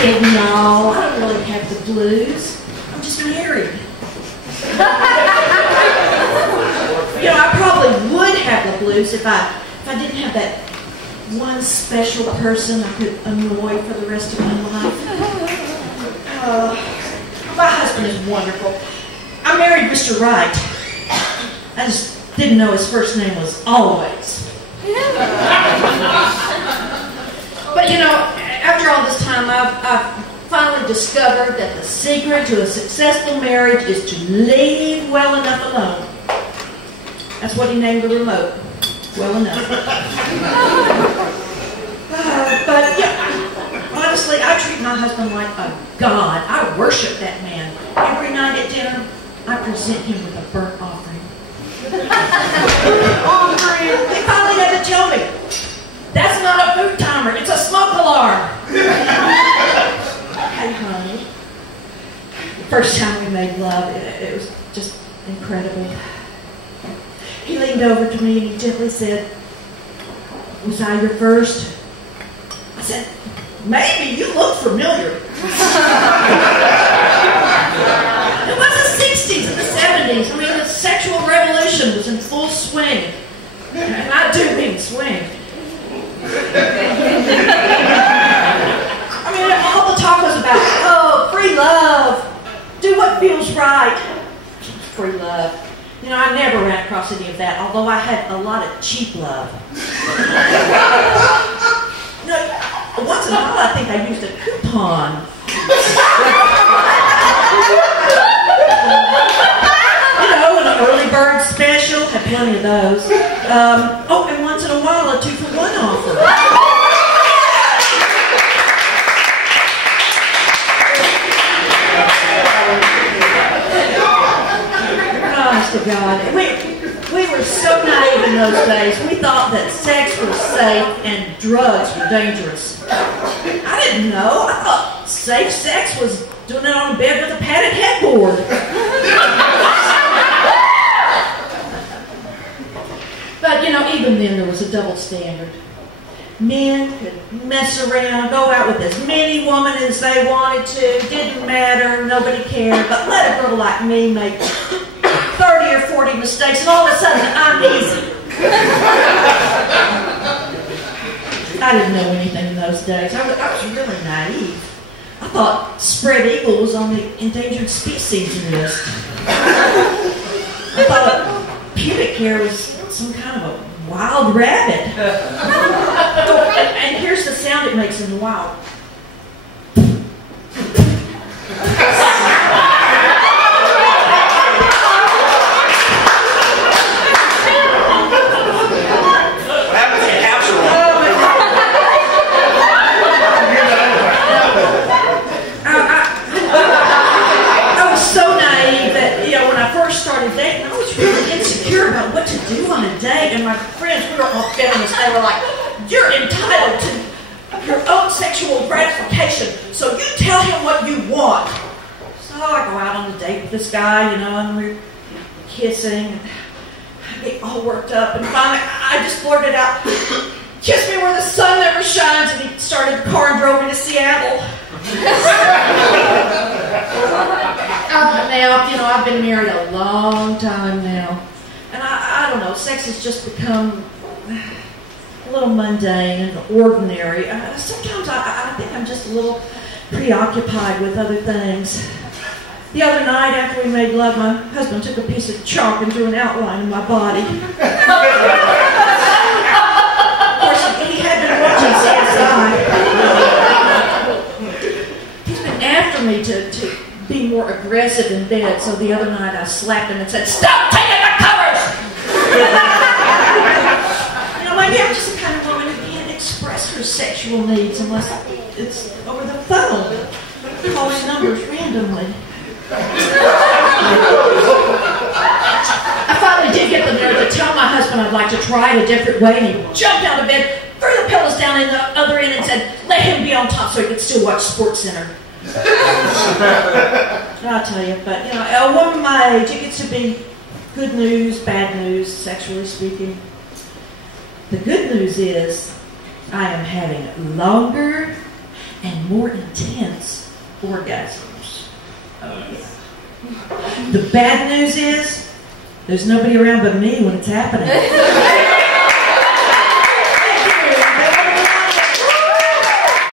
kid, no, I don't really have the blues. I'm just married. I probably would have the blues if I didn't have that one special person I could annoy for the rest of my life. My husband is wonderful. I married Mr. Right. I just didn't know his first name was Always. But after all this time, I've finally discovered that the secret to a successful marriage is to leave well enough alone. That's what he named the remote. Well enough. But honestly, I treat my husband like a god. I worship that man. Every night at dinner, I present him with a burnt offering. They finally had to tell me, that's not a food timer, it's a smoke alarm. Hey, honey. The first time we made love, it was just incredible. He leaned over to me and he gently said, "Was I your first?" I said, "Maybe, you look familiar." It was the 60s and the 70s. I mean, the sexual revolution was in full swing. And I do mean swing. I mean, all the talk was about, free love. Do what feels right. Free love. I never ran across any of that, although I had a lot of cheap love. Once in a while, I think I used a coupon. An early bird special, had plenty of those. And once in a while, a 2-for-1 offer. Honest to God, we were so naive in those days. We thought that sex was safe and drugs were dangerous. I didn't know. I thought safe sex was doing it on a bed with a padded headboard. But, even then there was a double standard. Men could mess around, go out with as many women as they wanted to, didn't matter, nobody cared, but let a girl like me make 30 or 40 mistakes and all of a sudden I'm easy. I didn't know anything in those days. I was really naive. I thought spread eagle was on the endangered species list. I thought pubic hair was some kind of a wild rabbit. And here's the sound it makes in the wild. What to do on a date, and my friends, we were all feminists, they were like, "You're entitled to your own sexual gratification, so you tell him what you want." So I go out on a date with this guy, and we're kissing, and I get all worked up, and finally I just blurted out, "Kiss me where the sun never shines," and he started the car and drove me to Seattle. Now, I've been married a long time now. And I don't know, sex has just become a little mundane and ordinary. Sometimes I think I'm just a little preoccupied with other things. The other night after we made love, my husband took a piece of chalk and drew an outline of my body. Of course, he had been watching CSI. He's been after me to be more aggressive in bed, so the other night I slapped him and said, "Stop taking the covers!" Maybe I'm just the kind of woman who can't express her sexual needs unless it's over the phone, calling numbers randomly. I finally did get the nerve to tell my husband I'd like to try it a different way, and he jumped out of bed, threw the pillows down in the other end, and said, "Let him be on top so he could still watch SportsCenter." I'll tell you, but a woman my age, it gets to be good news, bad news, sexually speaking. The good news is I am having longer and more intense orgasms. Oh, yeah. The bad news is, there's nobody around but me when it's happening.